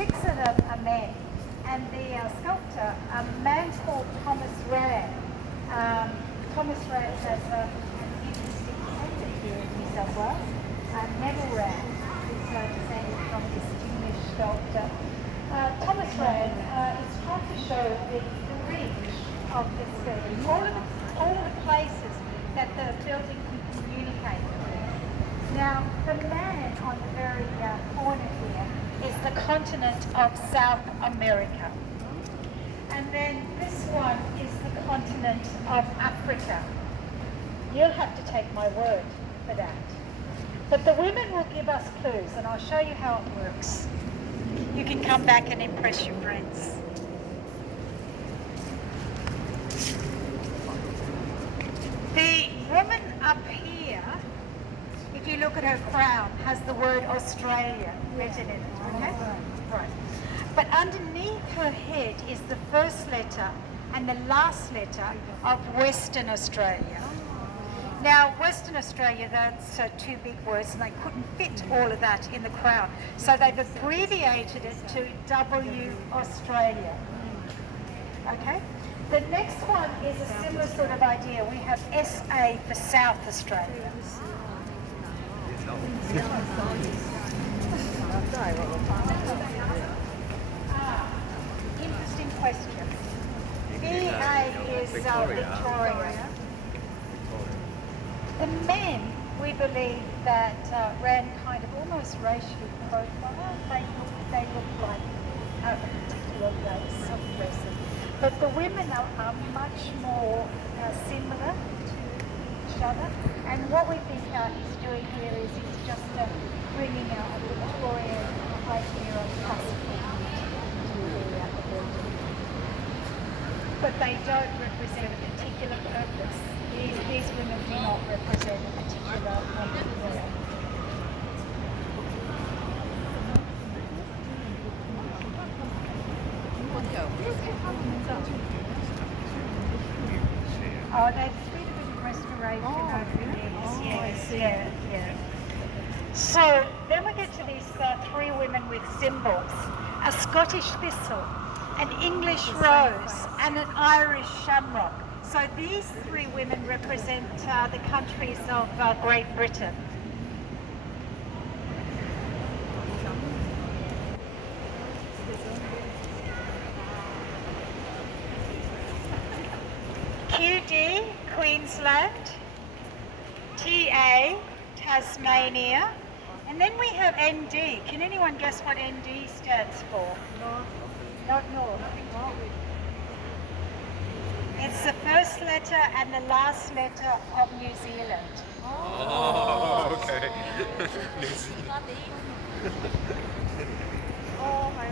6 of them are men. And the sculptor, a man called Thomas Rand. Thomas Rand has an interesting descendant here in New South Wales. Neville Rand is descended from a distinguished sculptor. Thomas Rand is trying to show the reach of this building, all of the places that the building can communicate with. Now, the man on the very corner here is the continent of South America. And then this one is the continent of Africa. You'll have to take my word for that. But the women will give us clues, and I'll show you how it works. You can come back and impress your friends. The woman up here, if you look at her crown, has the word Australia written in it, okay? Right. But underneath her head is the first letter and the last letter of Western Australia. Now, Western Australia, that's two big words, and they couldn't fit all of that in the crown. So they've abbreviated it to W Australia. Okay? The next one is a similar sort of idea. We have SA for South Australia. Interesting question. VA is Victoria. The men, we believe that ran kind of almost racially profiled. They look like a particular race of person. But the women are much more similar to each other. And what we think he's doing here is he's just bringing out a Victorian idea of classical to the building. But they don't represent a particular purpose. These women do not represent a particular purpose. Oh, they've been a bit of restoration over the years. Yes, yeah. So then we get to these three women with symbols: a Scottish thistle, an English rose, and an Irish shamrock. So these three women represent the countries of Great Britain. QD, Queensland. TA, Tasmania. And then we have ND. Can anyone guess what ND stands for? North. Not North. It's the first letter and the last letter of New Zealand. Oh, okay. New Zealand. Oh, my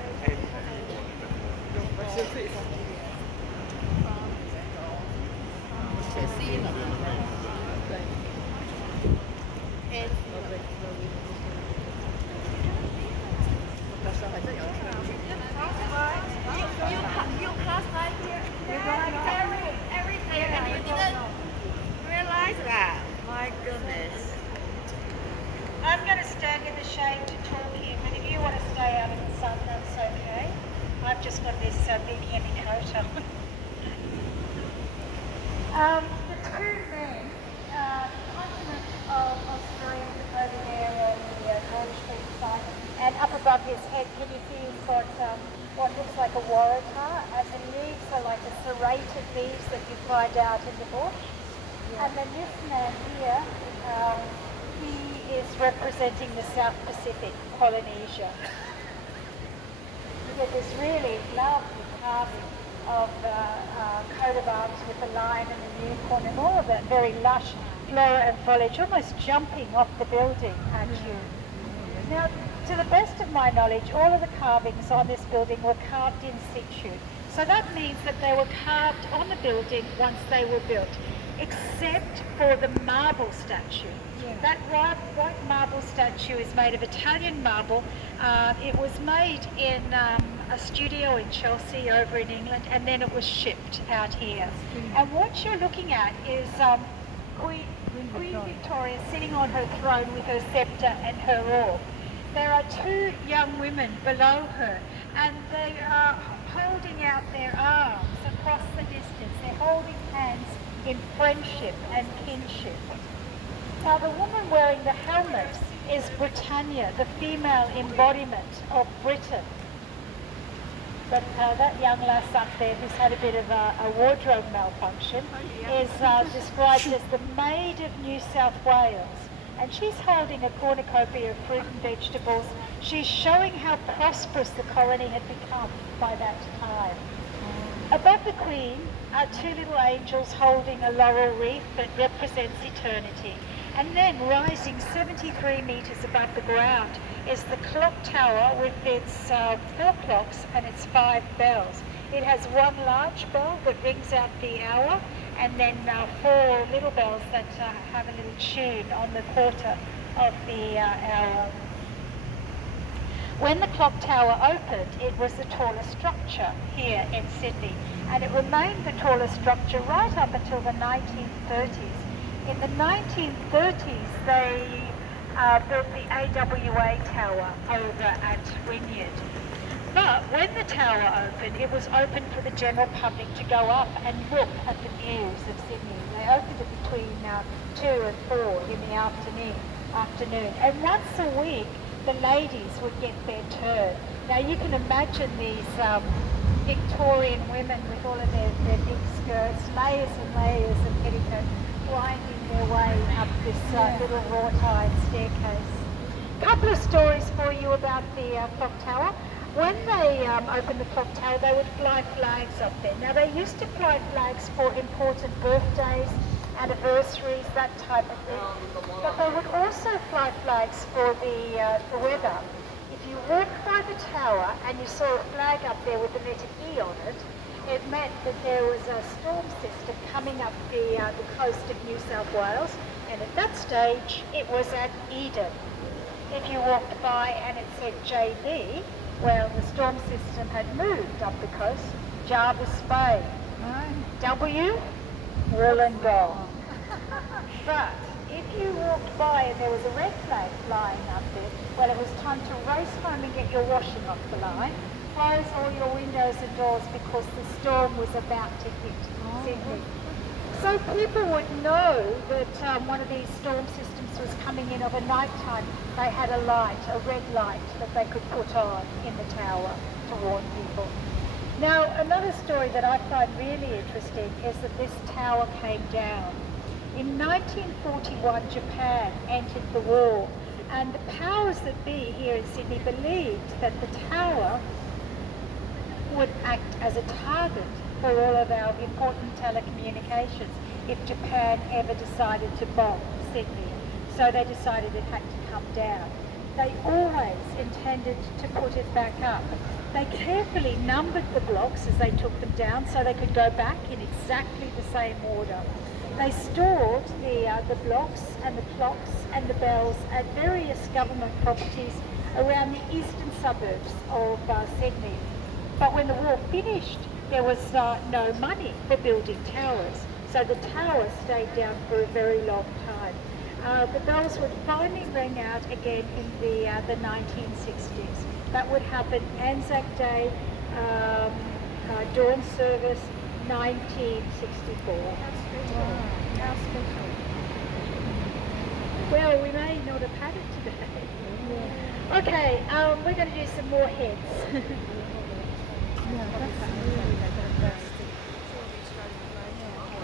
You passed right here. Everything, and you didn't realize that. My goodness. I'm going to stand in the shade to talk here, but if you want to stay out in the sun, that's okay. I've just got this big heavy coat on. The two men, the continent of Australia over there on the Broad Street side, and up above his head, can you see he's got what looks like a waratah, and the leaves are like the serrated leaves that you find out in the bush. Yeah. And then this man here, he is representing the South Pacific, Polynesia. You get this really lovely carving of coat of arms with the lion and the unicorn and all of that very lush flora and foliage, almost jumping off the building at you. Now, to the best of my knowledge, all of the carvings on this building were carved in situ. So that means that they were carved on the building once they were built, except for the marble statue. Yeah. That white marble statue is made of Italian marble. It was made in a studio in Chelsea over in England, and then it was shipped out here. And what you're looking at is Queen Victoria sitting on her throne with her sceptre and her orb. there are two young women below her, and they are holding out their arms across the distance. They're holding hands in friendship and kinship. Now, the woman wearing the helmet is Britannia, the female embodiment of Britain. But that young lass up there who's had a bit of a wardrobe malfunction is described as the Maid of New South Wales. And she's holding a cornucopia of fruit and vegetables. She's showing how prosperous the colony had become by that time. Above the Queen are two little angels holding a laurel wreath that represents eternity. And then rising 73 metres above the ground is the clock tower with its 4 clocks and its 5 bells. It has one large bell that rings out the hour, and then 4 little bells that have a little tune on the quarter of the hour. When the clock tower opened, it was the tallest structure here in Sydney, and it remained the tallest structure right up until the 1930s. In the 1930s, they built the AWA Tower over at Wynyard. But when the tower opened, it was open for the general public to go up and look at the views of Sydney. They opened it between 2 and 4 in the afternoon. And once a week, the ladies would get their turn. Now you can imagine these Victorian women with all of their big skirts, layers and layers of petticoats, winding their way up this little wrought iron staircase. A couple of stories for you about the clock tower. When they opened the clock tower, they would fly flags up there. Now they used to fly flags for important birthdays, anniversaries, that type of thing. But they would also fly flags for the weather. If you walked by the tower and you saw a flag up there with the letter E on it, it meant that there was a storm system coming up the coast of New South Wales, and at that stage it was at Eden. If you walked by and it said JB, well, the storm system had moved up the coast, Jarvis Bay. W, Wollongong. But if you walked by and there was a red flag flying up there, well, it was time to race home and get your washing off the line. Close all your windows and doors because the storm was about to hit Sydney. So people would know that one of these storm systems was coming in of a night time. They had a light, a red light, that they could put on in the tower to warn people. Now, another story that I find really interesting is that this tower came down. In 1941, Japan entered the war, and the powers that be here in Sydney believed that the tower would act as a target for all of our important telecommunications if Japan ever decided to bomb Sydney. So they decided it had to come down. They always intended to put it back up. They carefully numbered the blocks as they took them down so they could go back in exactly the same order. They stored the blocks and the clocks and the bells at various government properties around the eastern suburbs of Sydney. But when the war finished, there was no money for building towers, so the towers stayed down for a very long time. The bells would finally ring out again in the 1960s. That would happen Anzac Day, dawn service, 1964. How special. Well, we may not have had it today. Okay, we're going to do some more heads.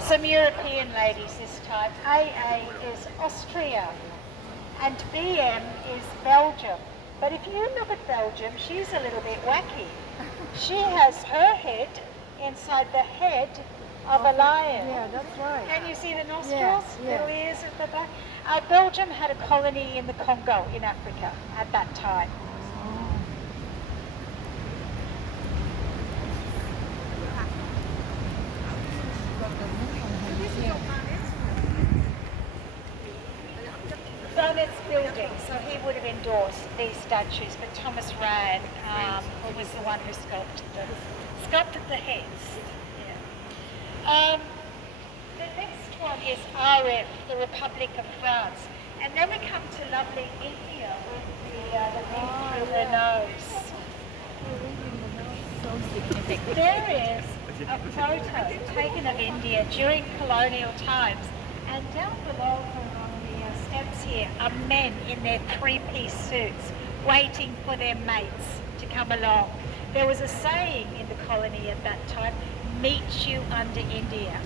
Some European ladies this time. AA is Austria and BM is Belgium. But if you look at Belgium, she's a little bit wacky. She has her head inside the head of a lion. Yeah, that's right. Can you see the nostrils? Yeah, Little ears at the back. Belgium had a colony in the Congo in Africa at that time. Burnet's building, so he would have endorsed these statues, but Thomas Rand was the one who sculpted the heads. Yeah. The next one is RF, the Republic of France. And then we come to lovely India with the ink through her nose. There is a photo taken of India during colonial times, and down below her on the steps here are men in their three-piece suits waiting for their mates to come along. There was a saying in the colony at that time, "Meet you under India."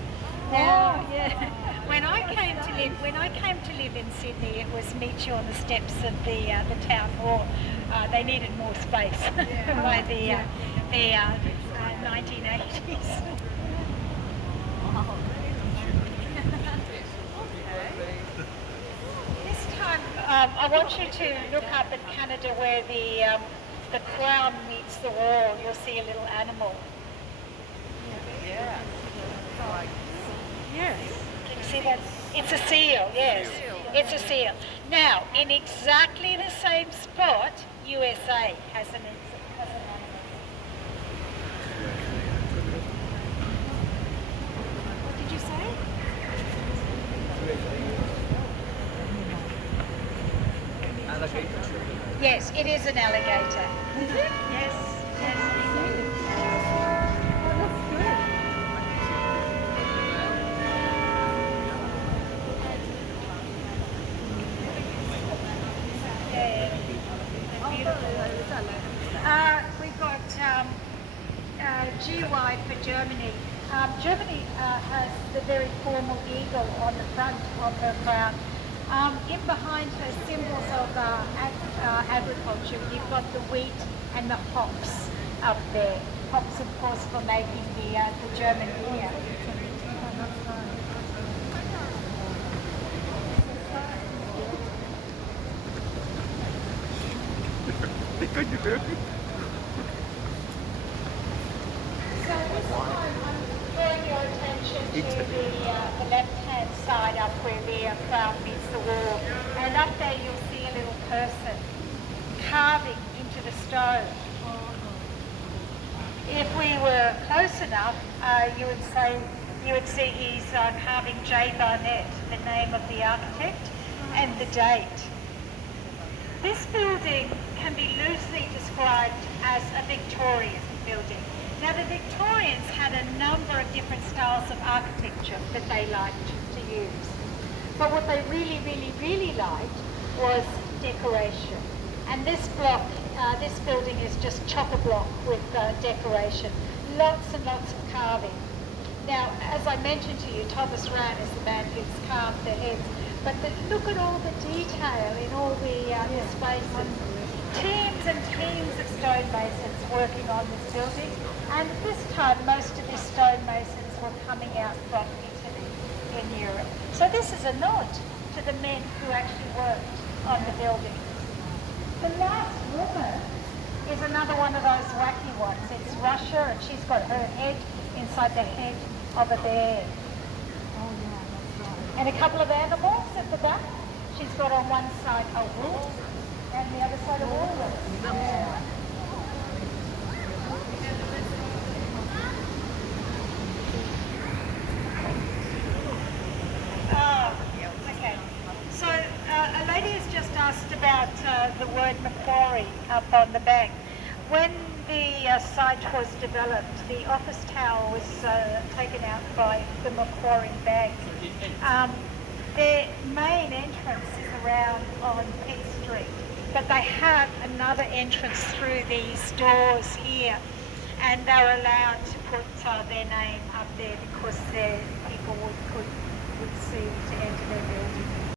Now, when I came to live in Sydney, it was meet you on the steps of the town hall. They needed more space by the 1980s. This time, I want you to look up at Canada where the crown meets the wall. You'll see a little animal. Yeah. Yes. Can you see that? It's a seal, yes. It's a seal. Now, in exactly the same spot, USA has an animal. What did you say? Alligator. Yes, it is an alligator. Is it? Yes. We've got GY for Germany. Germany has the very formal eagle on the front of her crown. In behind her symbols of agriculture, you've got the wheat and the hops up there. Hops, of course, for making the German beer. So this time I'm drawing your attention to the left-hand side up where the crown meets the wall. And up there you'll see a little person carving into the stone. If we were close enough, you would see he's carving J. Barnett, the name of the architect, and the date. This building can be loosely described as a Victorian building. Now the Victorians had a number of different styles of architecture that they liked to use. But what they really liked was decoration. And this building is just chock-a-block with decoration. Lots and lots of carving. Now, as I mentioned to you, Thomas Rann is the man who's carved the heads. But look at all the detail in all the spaces. Teams and teams of stonemasons working on this building. And this time, most of these stonemasons were coming out from Italy in Europe. So this is a nod to the men who actually worked on the building. The last woman is another one of those wacky ones. It's Russia, and she's got her head inside the head of a bear. And a couple of animals at the back. She's got on one side a wolf and the other side a walrus. Yeah. Okay. So a lady has just asked about the word Macquarie up on the bank. When the site was developed, the office tower was taken out by the Macquarie Bank. Their main entrance is around on Pitt Street, but they have another entrance through these doors here, and they're allowed to put their name up there because people could